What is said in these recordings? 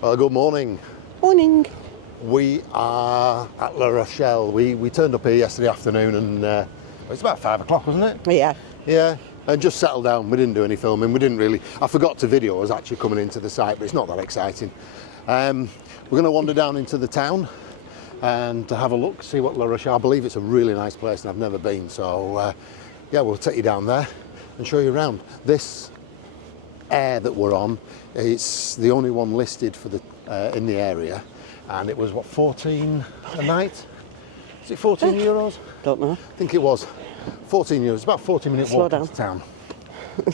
Well, good morning. Morning. We are at La Rochelle. We turned up here yesterday afternoon and it's about 5 o'clock, wasn't it? Yeah. Yeah, and just settled down. We didn't do any filming. We didn't really. I forgot to video. I was actually coming into the site, but it's not that exciting. We're going to wander down into the town and to have a look, see what La Rochelle. I believe it's a really nice place and I've never been. So yeah, we'll take you down there and show you around. This air that we're on, it's the only one listed for the in the area, and it was what, 14 a night? Is it 14 euros? Don't know. I think it was 14 euros. About a 40-minute walk into town.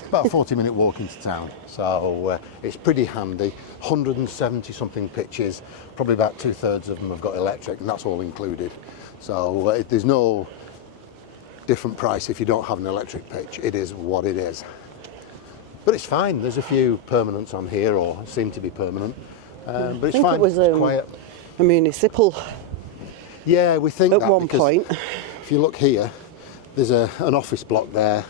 About a 40-minute walk into town. So it's pretty handy. 170 something pitches. Probably about 2/3 of them have got electric, and that's all included. So there's no different price if you don't have an electric pitch. It is what it is. But it's fine. There's a few permanents on here, or seem to be permanent. But it's fine. It was it's quiet. a municipal. Yeah, we think at that one point. If you look here, there's an office block there.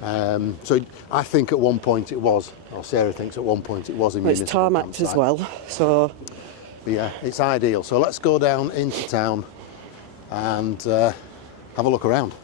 So I think at one point it was, or Sarah thinks at one point it was a municipal. It's tarmacked as well, so. But yeah, it's ideal. So let's go down into town and have a look around.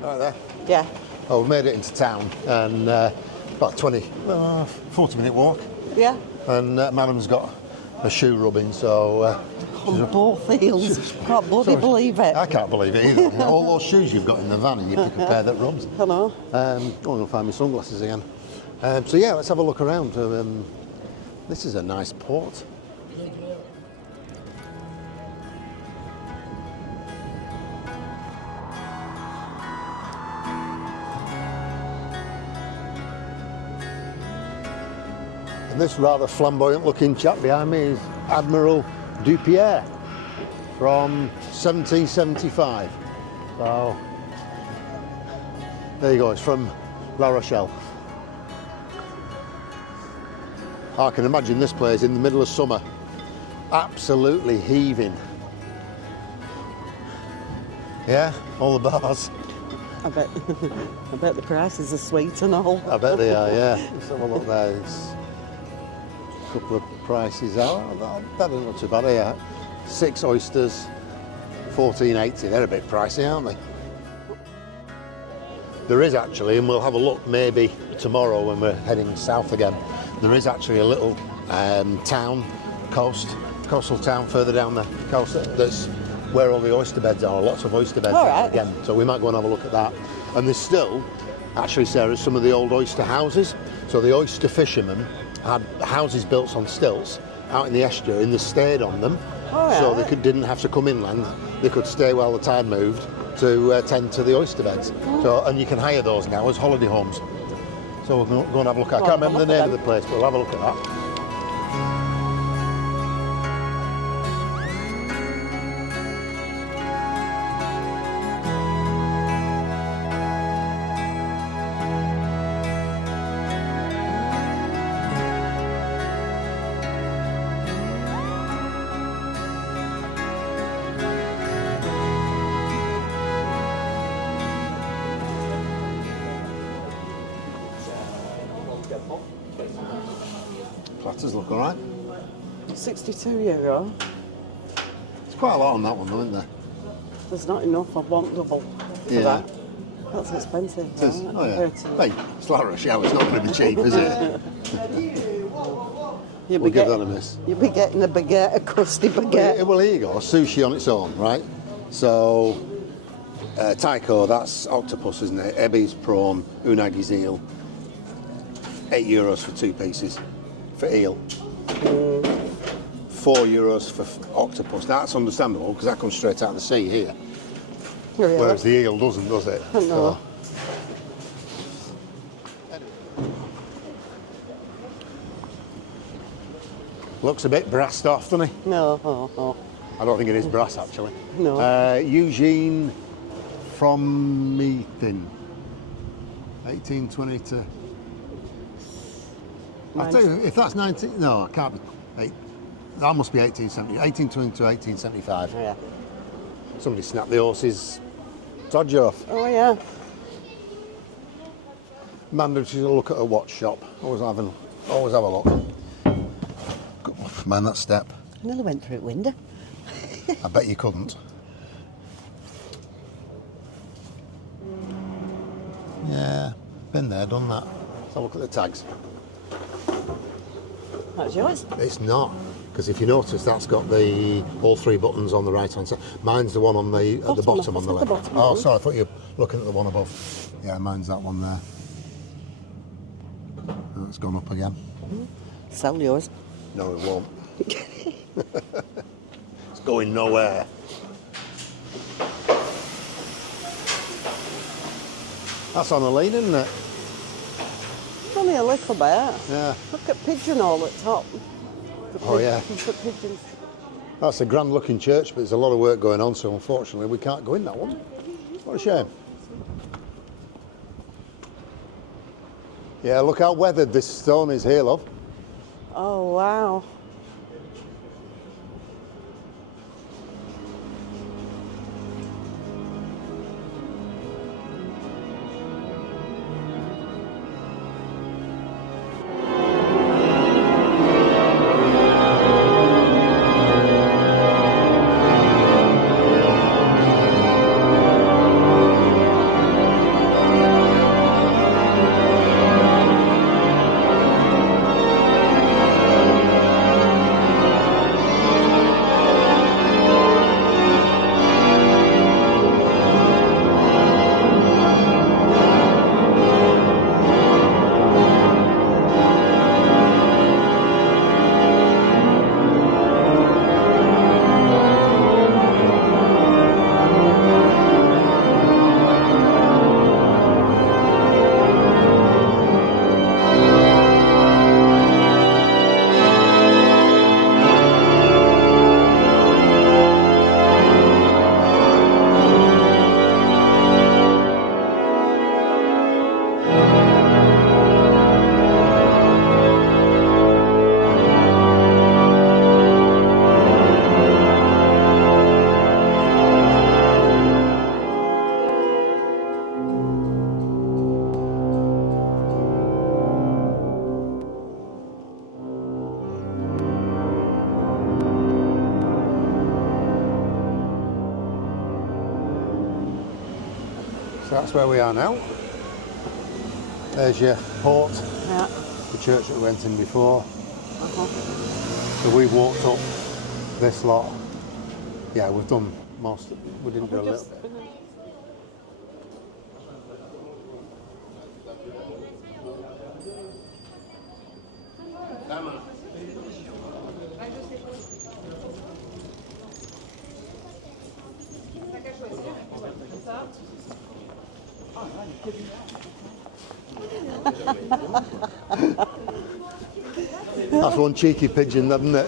Right there. Yeah. Oh, we've made it into town, and about 40-minute walk. Yeah. And Madam's got a shoe rubbing, so. On both heels. Can't bloody believe it. I can't believe it either. All those shoes you've got in the van, and you pick a pair that rubs. I know. I'm going to find my sunglasses again. So yeah, let's have a look around. This is a nice port. And this rather flamboyant looking chap behind me is Admiral Dupierre from 1775. So there you go, it's from La Rochelle. I can imagine this place in the middle of summer, absolutely heaving. Yeah, all the bars. I bet the prices are sweet and all. I bet they are, yeah. Let's have a look there. It's a couple of prices out. That is not too bad, yeah. 6 oysters, 14.80. They're a bit pricey, aren't they? There is actually, and we'll have a look maybe tomorrow when we're heading south again. There is actually a little town, coastal town further down the coast. That's where all the oyster beds are. Lots of oyster beds right. again. So we might go and have a look at that. And there's still, actually, Sarah, some of the old oyster houses. So the oyster fishermen had houses built on stilts out in the estuary, and they stayed on them. So they didn't have to come inland. They could stay while the tide moved to tend to the oyster beds. So, and you can hire those now as holiday homes. So we'll go and have a look at it. I can't remember the name of the place, but we'll have a look at that. Platters look all right. €62. It's quite a lot on that one, though, isn't there? There's not enough. I want double for that. That's expensive. It is. Oh yeah. Hey, it's La Rochelle. It's not going to be cheap, is it? We'll give that a miss. You'll be getting a baguette, a crusty baguette. Well, here you go. Sushi on its own, right? So, taiko, that's octopus, isn't it? Ebi's prawn, unagi's eel. €8 for 2 pieces for eel. €4 for octopus. Now, that's understandable because that comes straight out of the sea here. Really? Whereas the eel doesn't, does it? No. So- Looks a bit brassed off, doesn't he? No, oh. I don't think it is brass, actually. No. Eugene from Meethin. 1820 to... I'll tell you, if that's 19... No, it can't be. That must be 1820 to 1875. Yeah. Somebody snapped the horse's dodger off. Oh, yeah. Amanda, she's a look at a watch shop. Always have a look. Man, that step. I nearly went through it window. I bet you couldn't. Yeah, been there, done that. Let's have a look at the tags. That's yours. It's not, because if you notice, that's got all 3 buttons on the right hand side. Mine's the one on at the bottom on the left. Oh, sorry, I thought you were looking at the one above. Yeah, mine's that one there. And it's gone up again. Sell yours. No, it won't. It's going nowhere. That's on a lean, isn't it? Only a little bit. Yeah. Look at pigeonhole at top. Oh, yeah. The pigeons. That's a grand looking church, but there's a lot of work going on, so unfortunately we can't go in that one. What a shame. Yeah, look how weathered this stone is here, love. Oh, wow. So that's where we are now. There's your port, Yeah. the church that we went in before. So we've walked up this lot. Yeah, we've done most. We didn't do a little bit. That's one cheeky pigeon, isn't it?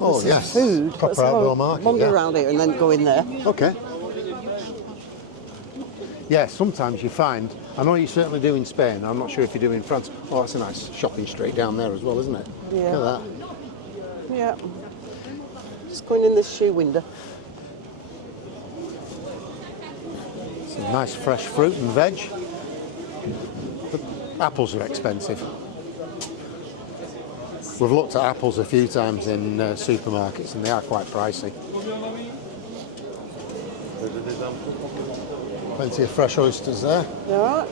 Oh, yes. Food. Proper Let's have a outdoor market. wander Yeah. around here and then go in there. Okay. Yeah, sometimes you find, I know you certainly do in Spain, I'm not sure if you do in France. Oh, that's a nice shopping street down there as well, isn't it? Yeah. Look at that. Yeah. Just going in this shoe window. Some nice fresh fruit and veg. But apples are expensive. We've looked at apples a few times in supermarkets and they are quite pricey. Plenty of fresh oysters there. Yeah.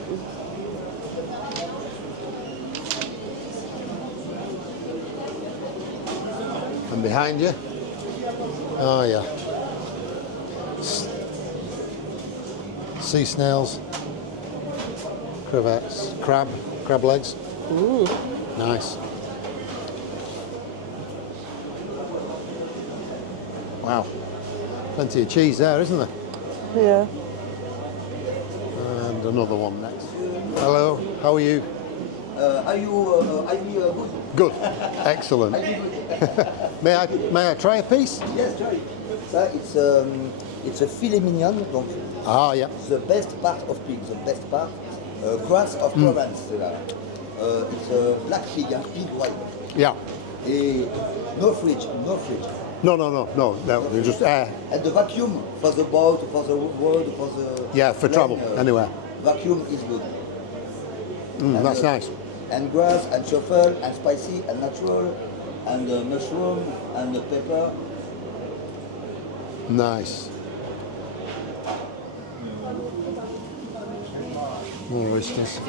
And behind you, oh yeah, sea snails, crevettes, crab legs. Ooh. Nice. Wow. Plenty of cheese there, isn't there? Yeah. And another one next. Hello, how are you? Are you good? Good. Excellent. may I try a piece? Yes, try it. Ça, it's a filet mignon, donc Ah, yeah. the best part of pig, the best part. Grass of Provence, là. It's a black pig, pig white. Yeah. Et no fridge, no fridge. No. They're just air. And the vacuum for the boat, for the wood, for the... Yeah, for plane, travel, anywhere. Vacuum is good. That's nice. And grass, and truffle, and spicy, and natural, and mushroom, and pepper. Nice. More oysters.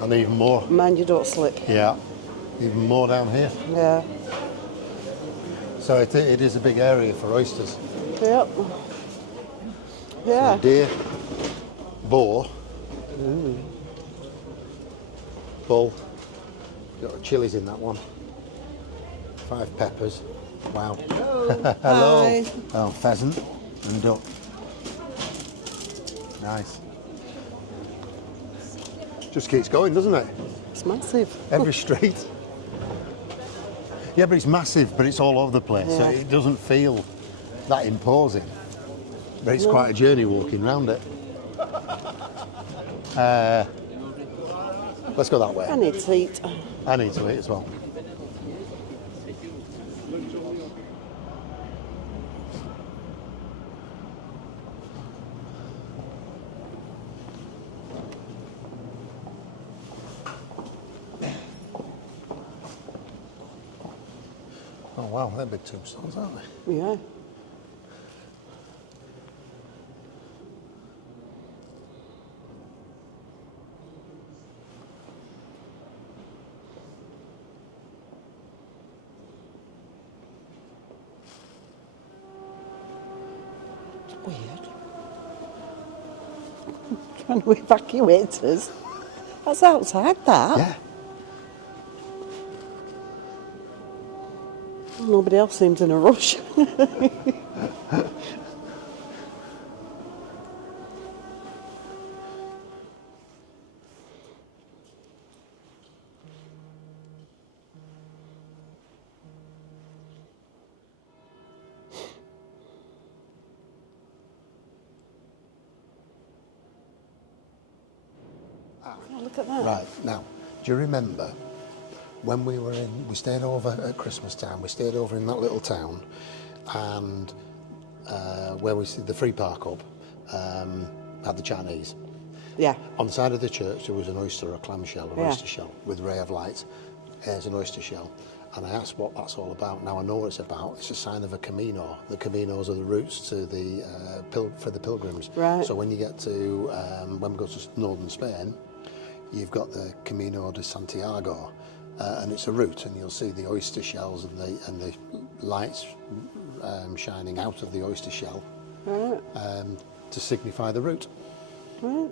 And even more. Mind you don't slip. Yeah. Even more down here. Yeah. So it is a big area for oysters. Yep. Yeah. So deer, boar, bull. Got chilies in that one. 5 peppers. Wow. Hello. Hi. Oh, pheasant and duck. Nice. Just keeps going, doesn't it? It's massive. Every street. Yeah, but it's massive, but it's all over the place, so Yeah. it doesn't feel that imposing. But it's quite a journey walking around it. Let's go that I way. need to eat. I need to eat as well. Oh wow, they're big tombstones, aren't they? Yeah. It's weird. Trying to evacuate us. That's outside that. Yeah. Nobody else seems in a rush. Oh, look at that. Right, now, do you remember when we stayed over at Christmas time, we stayed over in that little town, and where we see the free park up, had the Chinese. Yeah. On the side of the church there was an oyster or a clamshell, an Yeah. oyster shell with ray of light. There's an oyster shell. And I asked what that's all about. Now I know what it's about. It's a sign of a Camino. The Caminos are the routes to the for the pilgrims. Right. So when you get to when we go to northern Spain, you've got the Camino de Santiago, and it's a route, and you'll see the oyster shells and the lights shining out of the oyster shell Right. to signify the route. Right.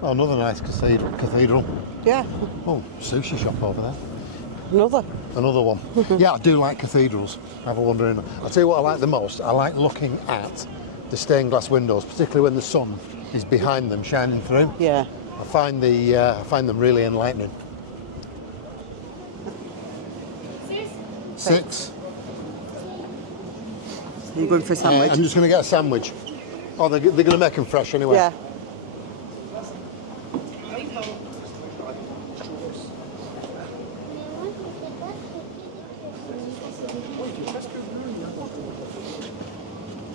Oh, another nice cathedral. Yeah. Oh, sushi shop over there. Another. Another one. Yeah, I do like cathedrals. Have a wander in. I'll tell you what I like the most. I like looking at the stained glass windows, particularly when the sun is behind them, shining through. Yeah. I find them really enlightening. 6. Are you going for a sandwich? I'm just going to get a sandwich. Oh, they're going to make them fresh anyway. Yeah.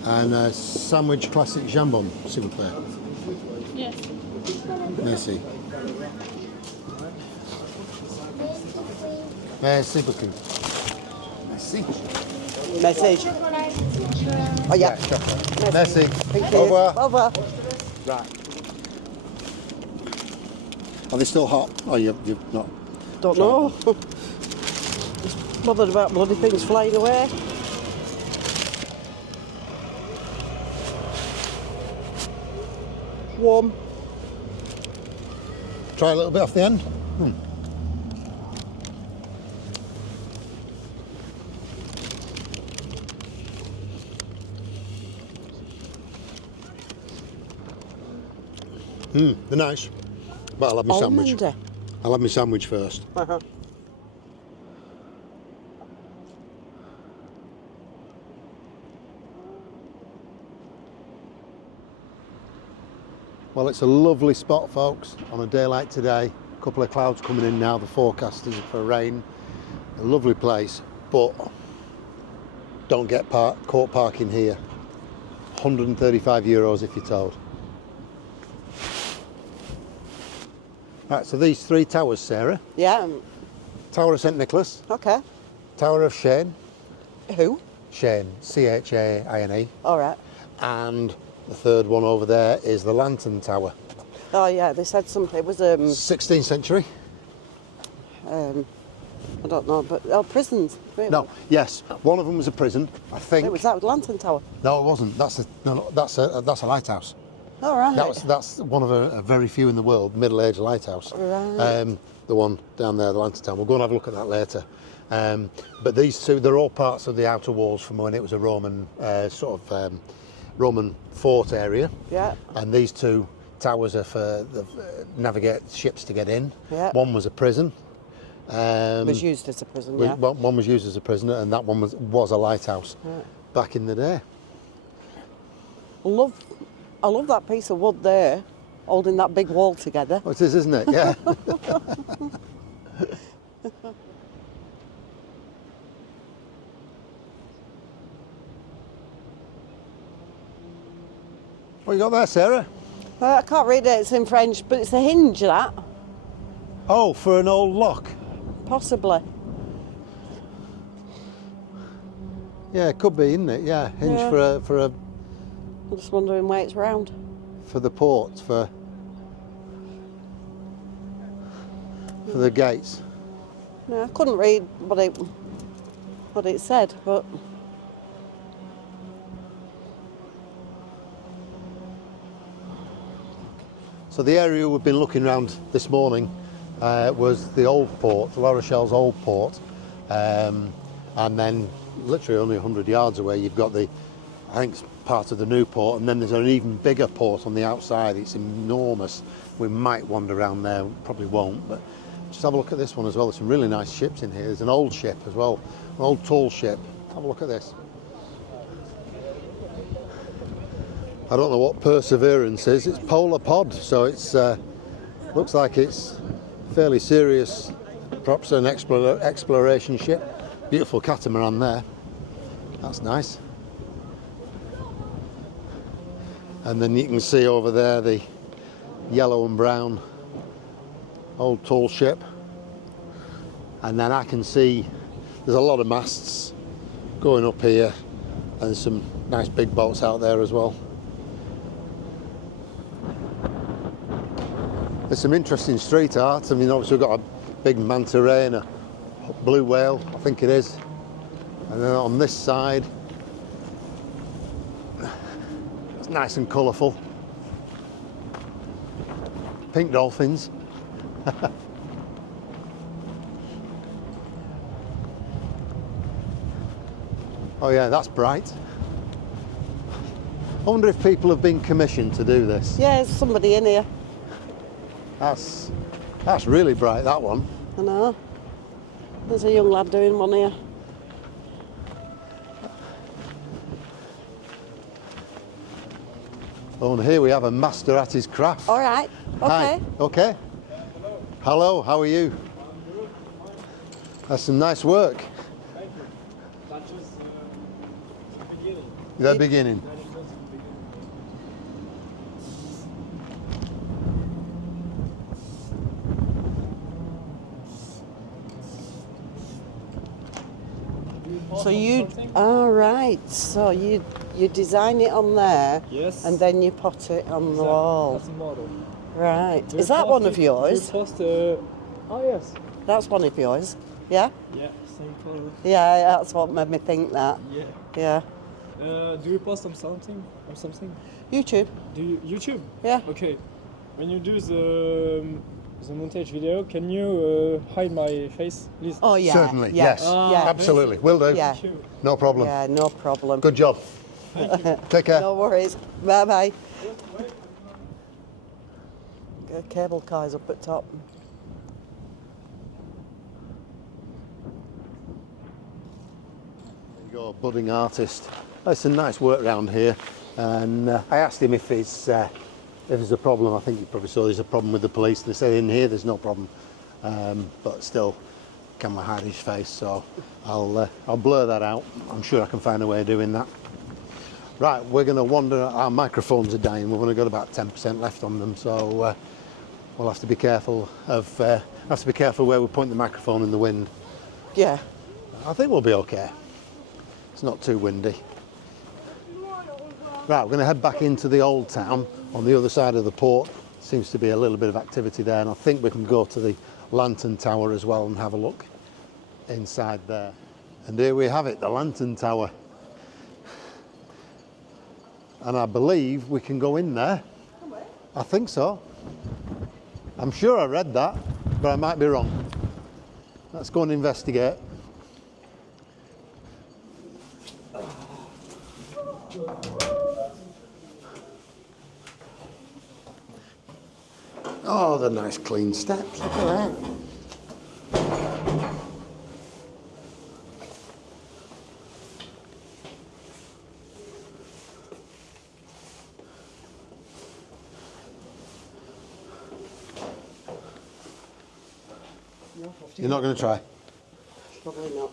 And a sandwich classic jambon, s'il vous plaît. Yes. Merci. Merci beaucoup. Merci. Message. Oh, yeah. chocolate. Merci. Thank you. Au revoir. Au revoir. Right. Are they still hot? Oh, you've not. Don't know. Just bothered about bloody things flying away. Warm. Try a little bit off the end. They're nice. But I'll have my sandwich. Almondy. I'll have my sandwich first. Uh-huh. Well, it's a lovely spot, folks, on a day like today. A couple of clouds coming in now. The forecast is for rain. A lovely place, but don't get caught parking here. 135 euros if you're towed. Right, so these three towers, Sarah. Yeah. Tower of St Nicholas, Okay. Tower of Shane, Who? Shane, C-H-A-I-N-E, All right. and the third one over there is the Lantern Tower. Oh yeah, they said something. It was 16th century? I don't know, but prisons. Really. No, yes, one of them was a prison, I think. It was that Lantern Tower. No, it wasn't. That's a lighthouse. All right. That's one of a very few in the world, middle-aged lighthouse. Right. The one down there, the Lantern Tower. We'll go and have a look at that later. But these two, they're all parts of the outer walls from when it was a Roman Roman fort area. Yeah. And these two towers are for navigate ships to get in. Yeah. One was a prison. Was used as a prison. Yeah. One was used as a prison, and that one was a lighthouse back in the day. I love that piece of wood there, holding that big wall together. Oh, it is, isn't it? Yeah. What you got there, Sarah? I can't read it. It's in French, but it's a hinge. That Oh, for an old lock. possibly. Yeah, it could be, isn't it? Yeah, hinge Yeah. for I'm just wondering why it's round. the port for the gates. No, I couldn't read what it said, but So the area we've been looking around this morning was the old port, La Rochelle's old port, and then literally only 100 yards away you've got I think it's part of the new port, and then there's an even bigger port on the outside. It's enormous. We might wander around there, probably won't, but just have a look at this one as well. There's some really nice ships in here. There's an old ship as well, an old tall ship. Have a look at this. I don't know what Perseverance is. It's Polar Pod, so it's looks like it's fairly serious, perhaps an exploration ship. Beautiful catamaran there. That's nice. And then you can see over there the yellow and brown old tall ship. And then I can see there's a lot of masts going up here and some nice big boats out there as well. There's some interesting street art. I mean, obviously we've got a big manta ray and a blue whale, I think it is. And then on this side, it's nice and colourful. Pink dolphins. Oh yeah, that's bright. I wonder if people have been commissioned to do this. yeah, there's somebody in here. That's really bright, that one. I know. There's a young lad doing one here. Oh, and here we have a master at his craft. All right. Okay. Hi. Okay. Hello, how are you? That's some nice work. Thank you. That's just beginning. The beginning. That is just the beginning. So you, all right. So you design it on there, Yes. and then you put it on the wall. That's a model. Right. Do Is you that post one of it- yours? Do you post? Oh yes. That's one of yours. Yeah. Yeah, same color. Yeah. That's what made me think that. Yeah. Yeah. Do you post on something? On something? YouTube. Do you YouTube? Yeah. Okay. When you do the montage video, can you hide my face, please? Oh yeah. Certainly, Yeah. yes. Yeah. Absolutely, will do. Yeah. Sure. No problem. Yeah. No problem. Good job. Take care. No worries. Bye bye. Cable cars up at top. There you go, budding artist. That's some nice work around here. And I asked him if there's a problem. I think he probably saw there's a problem with the police. They said in here there's no problem, but still, can I hide his face? So I'll blur that out. I'm sure I can find a way of doing that. Right, we're going to wander. Our microphones are dying. We've only got about 10% left on them, so we'll have to be careful where we point the microphone in the wind. Yeah. I think we'll be okay. It's not too windy. Right, we're going to head back into the old town on the other side of the port. Seems to be a little bit of activity there, and I think we can go to the Lantern Tower as well and have a look inside there. And here we have it, the Lantern Tower. And I believe we can go in there. I think so. I'm sure I read that, but I might be wrong. Let's go and investigate. Oh, the nice clean steps, look at that. You're not going to try? Probably not.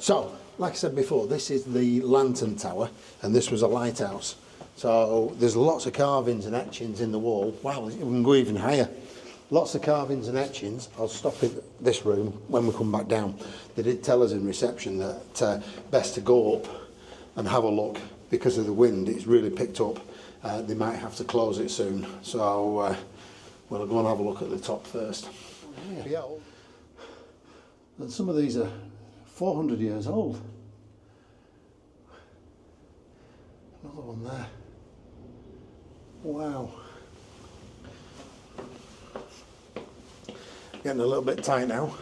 So, like I said before, this is the Lantern Tower, and this was a lighthouse. So there's lots of carvings and etchings in the wall. Wow, we can go even higher. Lots of carvings and etchings. I'll stop in this room when we come back down. They did tell us in reception that best to go up and have a look because of the wind. It's really picked up. They might have to close it soon. So we'll go and have a look at the top first. Yeah. And some of these are 400 years old. Another one there. Wow. Getting a little bit tight now.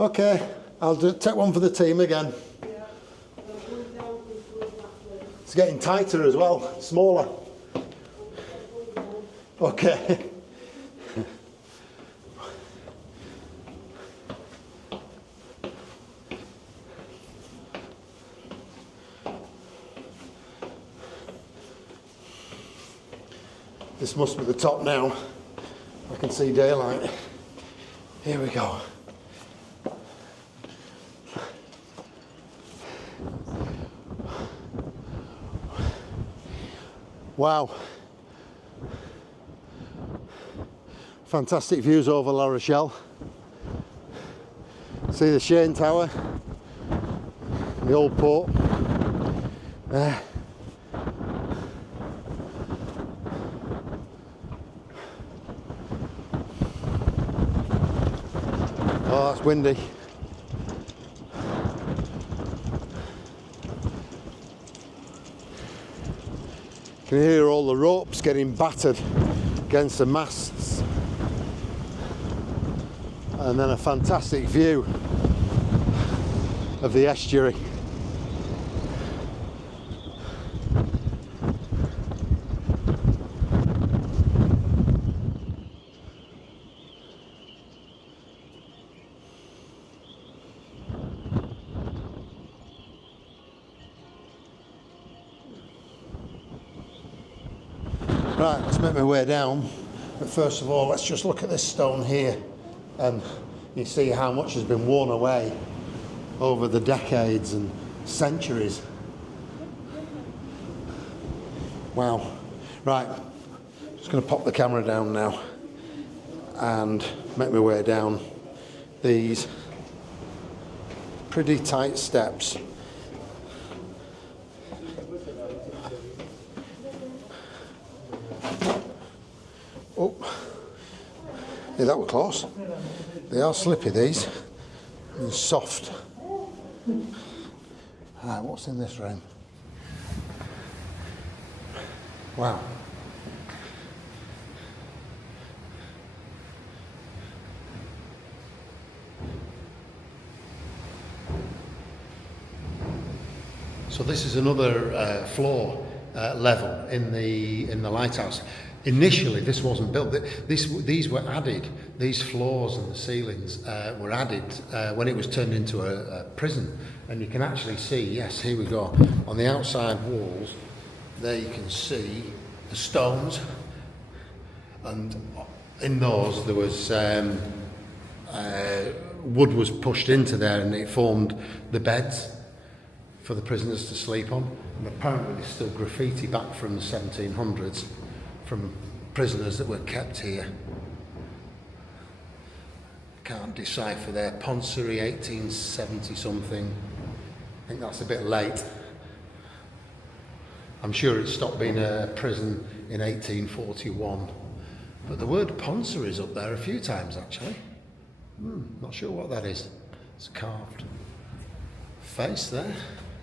Okay, I'll take one for the team again. It's getting tighter as well, smaller. Okay. This must be the top now. I can see daylight. Here we go. Wow. Fantastic views over La Rochelle. See the Shane Tower, the old port. There. Oh, that's windy. You can hear all the ropes getting battered against the masts. And then a fantastic view of the estuary. Right, let's make my way down. But first of all, let's just look at this stone here. And you see how much has been worn away over the decades and centuries. Wow. Right, just going to pop the camera down now and make my way down these pretty tight steps. Oh, yeah, that was close. They are slippy, these, and soft. Right, what's in this room? Wow. So this is another floor level in the lighthouse. Initially, this wasn't built. These were added. These floors and the ceilings were added when it was turned into a prison. And you can actually see, yes, here we go, on the outside walls. There you can see the stones, and in those there was wood was pushed into there, and it formed the beds for the prisoners to sleep on. And apparently there's still graffiti back from the 1700s from prisoners that were kept here. Can't decipher there. Poncery 1870 something. I think that's a bit late. I'm sure it stopped being a prison in 1841. But the word Poncery is up there a few times actually. Not sure what that is. It's a carved face there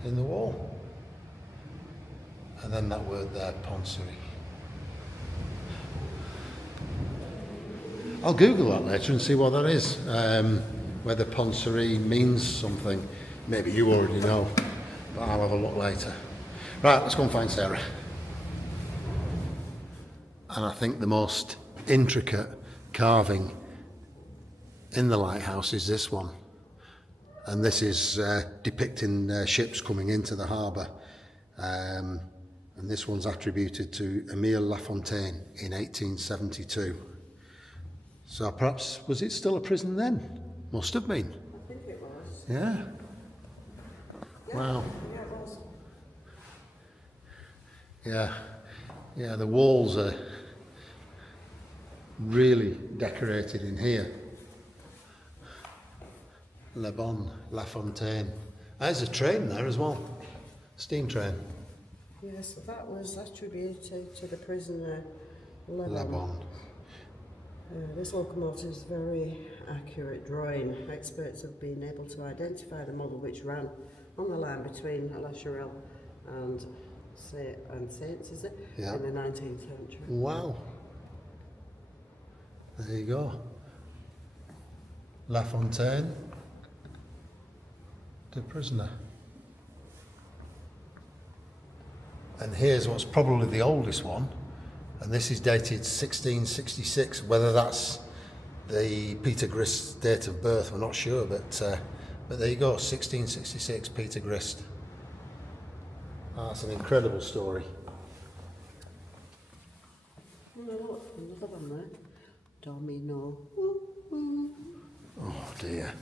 in the wall. And then that word there, Poncery. I'll Google that later and see what that is. Whether Poncery means something. Maybe you already know, but I'll have a look later. Right, let's go and find Sarah. And I think the most intricate carving in the lighthouse is this one. And this is depicting ships coming into the harbour. And this one's attributed to Emile Lafontaine in 1872. So perhaps, was it still a prison then? Must have been. I think it was. Yeah. Wow. Yeah, it was. Yeah, the walls are really decorated in here. Le Bon, La Fontaine. There's a train there as well, steam train. Yes, that was attributed to the prisoner Le Bon. This locomotive is very accurate drawing. Experts have been able to identify the model which ran on the line between La Rochelle and Saints, is it? Yeah. In the 19th century. Wow. There you go. La Fontaine, the prisoner. And here's what's probably the oldest one, and this is dated 1666. Whether that's the Peter Grist's date of birth, we're not sure, but there you go, 1666, Peter Grist. Oh, that's an incredible story. Oh, look, another one there. Domino. Oh dear.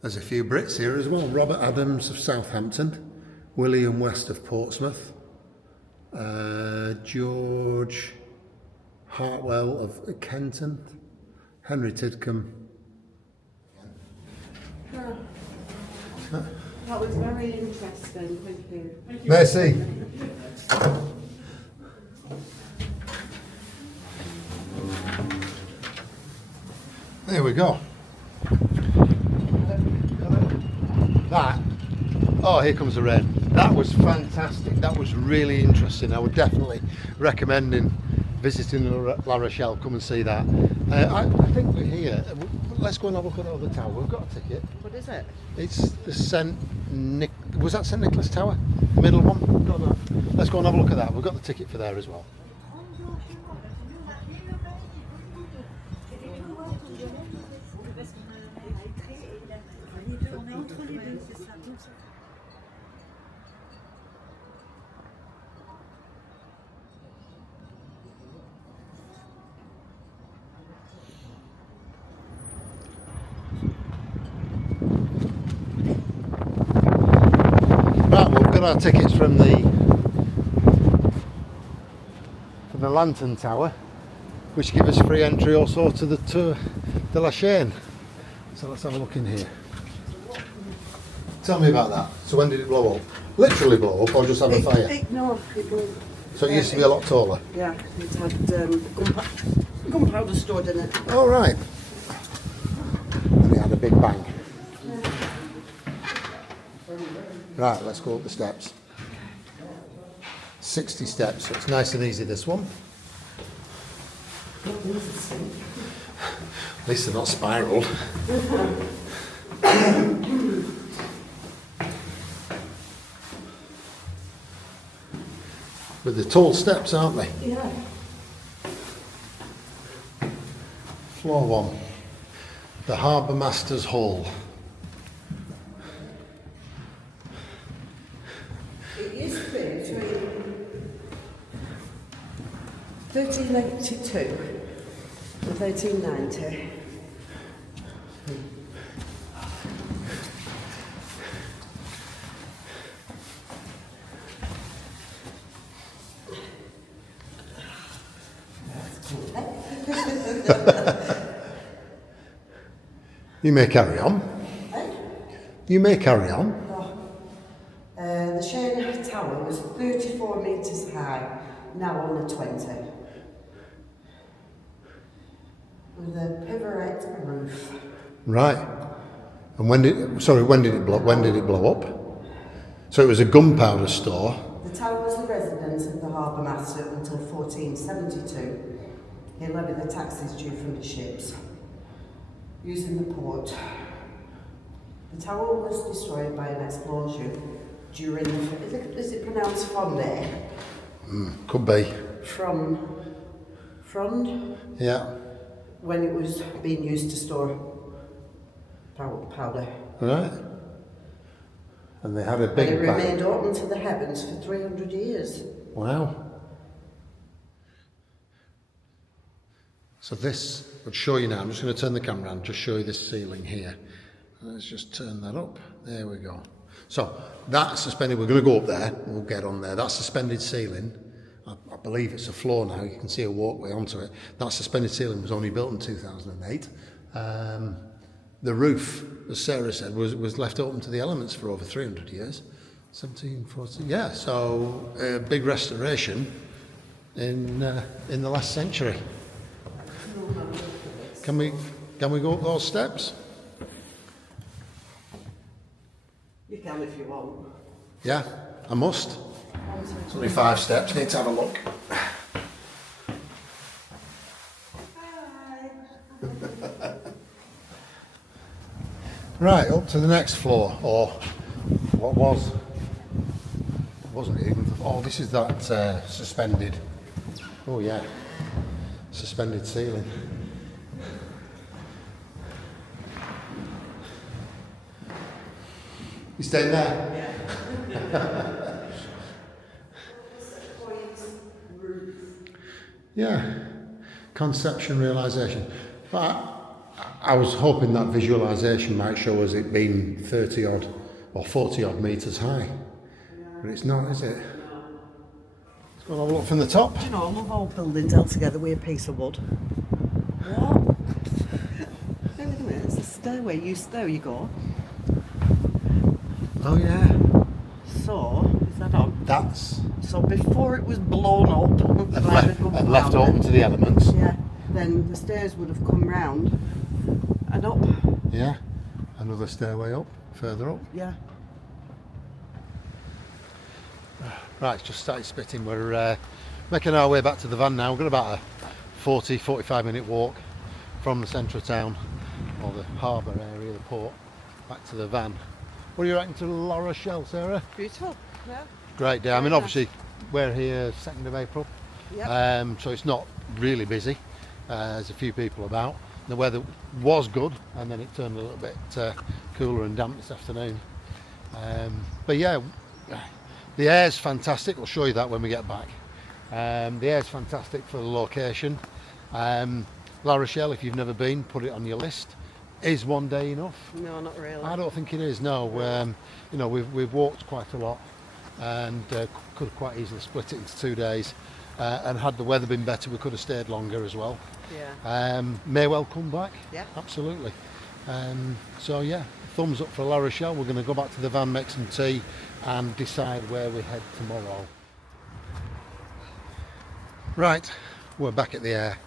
There's a few Brits here as well. Robert Adams of Southampton, William West of Portsmouth, George Hartwell of Kenton, Henry Tidcombe. That was very interesting, thank you. Merci. There we go. That, oh, here comes the rain. That was fantastic. That was really interesting. I would definitely recommend visiting La Rochelle. Come and see that. I think we're here. Let's go and have a look at the other tower. We've got a ticket. What is it? It's the was that St Nicholas Tower? The middle one? Don't know. Let's go and have a look at that. We've got the ticket for there as well. Right, well, we've got our tickets from the Lantern Tower, which give us free entry also to the De La Chaine. So let's have a look in here. Tell me about that. So when did it blow up? Literally blow up or just have a fire? No, it blew. So it used to be a lot taller? Yeah, it had gunpowder stored in it. Oh right. And it had a big bang. Right, let's go up the steps. 60 steps, so it's nice and easy this one. At least they're not spiraled. But they're tall steps, aren't they? Yeah. Floor 1. The Harbour Master's Hall. It used to be between 1382 and 1390. You may carry on. You may carry on. The Chaine Tower was 34 metres high, now on the 20. With a pivoret roof. Right. And when did it blow up? So it was a gunpowder store. The tower was the residence of the harbour master until 1472. He levied the taxes due from the ships, using the port. The tower was destroyed by an explosion during the, is it pronounced from there? Could be. From Yeah. when it was being used to store powder. Right. And they had a And it big bang. remained open to the heavens for 300 years. Wow. So this would show you now, I'm just going to turn the camera around, just show you this ceiling here. Let's just turn that up. There we go. So that's suspended, we're going to go up there, we'll get on there. That suspended ceiling, I believe it's a floor now, you can see a walkway onto it. That suspended ceiling was only built in 2008. The roof, as Sarah said, was left open to the elements for over 300 years. 1740, yeah, so a big restoration in the last century. Can we go up those steps? You can if you want. Yeah, I must. It's only 5 steps, need to have a look. Right, up to the next floor, or what wasn't it even, oh this is that suspended, oh yeah, suspended ceiling. You staying there? Yeah. Yeah, conception, realisation. But I was hoping that visualisation might show us it being 30 odd or 40 odd metres high. But it's not, is it? Let's go and have a look from the top. Do you know, I love old buildings held together with a piece of wood. What? Hey, look at it, it's a stairway. There you go. Oh yeah. So, is that on? That's So before it was blown up and left open to the elements. Yeah, then the stairs would have come round and up. Yeah. Another stairway up, further up. Yeah. Right, it's just started spitting. We're making our way back to the van now. We've got about a 40-45 minute walk from the centre of town, or the harbour area, the port, back to the van. What do you reckon to La Rochelle, Sarah? Beautiful. Yeah. Great day. I mean, Very obviously, we're here 2nd of April, Yep. so it's not really busy. There's a few people about. The weather was good, and then it turned a little bit cooler and damp this afternoon. But yeah, the air's fantastic. We'll show you that when we get back. The air's fantastic for the location. La Rochelle, if you've never been, put it on your list. Is one day enough? No, not really. I don't think it is. No, you know, we've walked quite a lot, and could quite easily split it into 2 days. and had the weather been better, we could have stayed longer as well. Yeah. May well come back. Yeah. Absolutely. So yeah, thumbs up for La Rochelle. We're going to go back to the van, make some tea, and decide where we head tomorrow. Right, we're back at the air.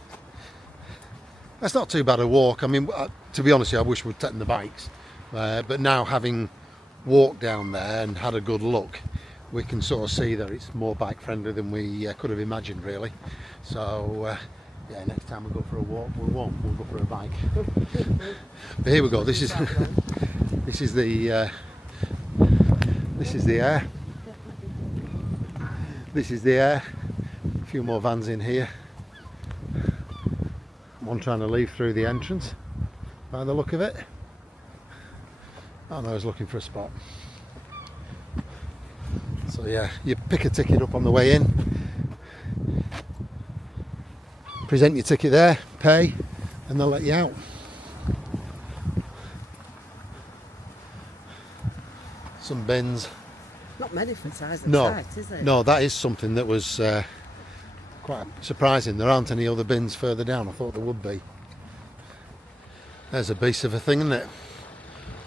That's not too bad a walk. I mean, to be honest, I wish we'd taken the bikes, but now having walked down there and had a good look, we can sort of see that it's more bike friendly than we could have imagined, really. So yeah, next time we go for a walk, we'll go for a bike. But here we go. This is this is the air. This is the air. A few more vans in here. One trying to leave through the entrance by the look of it. Oh no, I was looking for a spot. So yeah, you pick a ticket up on the way in, present your ticket there, pay, and they'll let you out. Some bins. Not many for size of No, site, is it? no, that is something that was quite surprising. There aren't any other bins further down. I thought there would be. There's a beast of a thing, isn't it?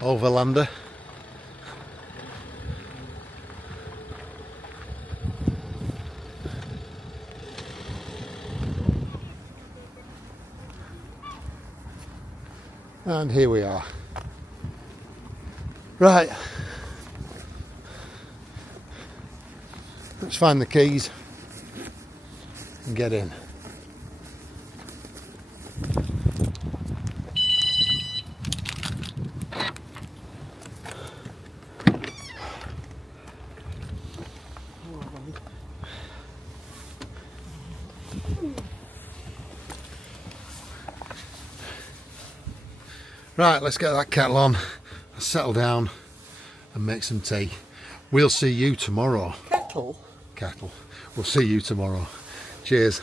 Overlander. And here we are. Right. Let's find the keys and get in. Right, let's get that kettle on, settle down and make some tea. We'll see you tomorrow. Kettle? Kettle. We'll see you tomorrow. Cheers.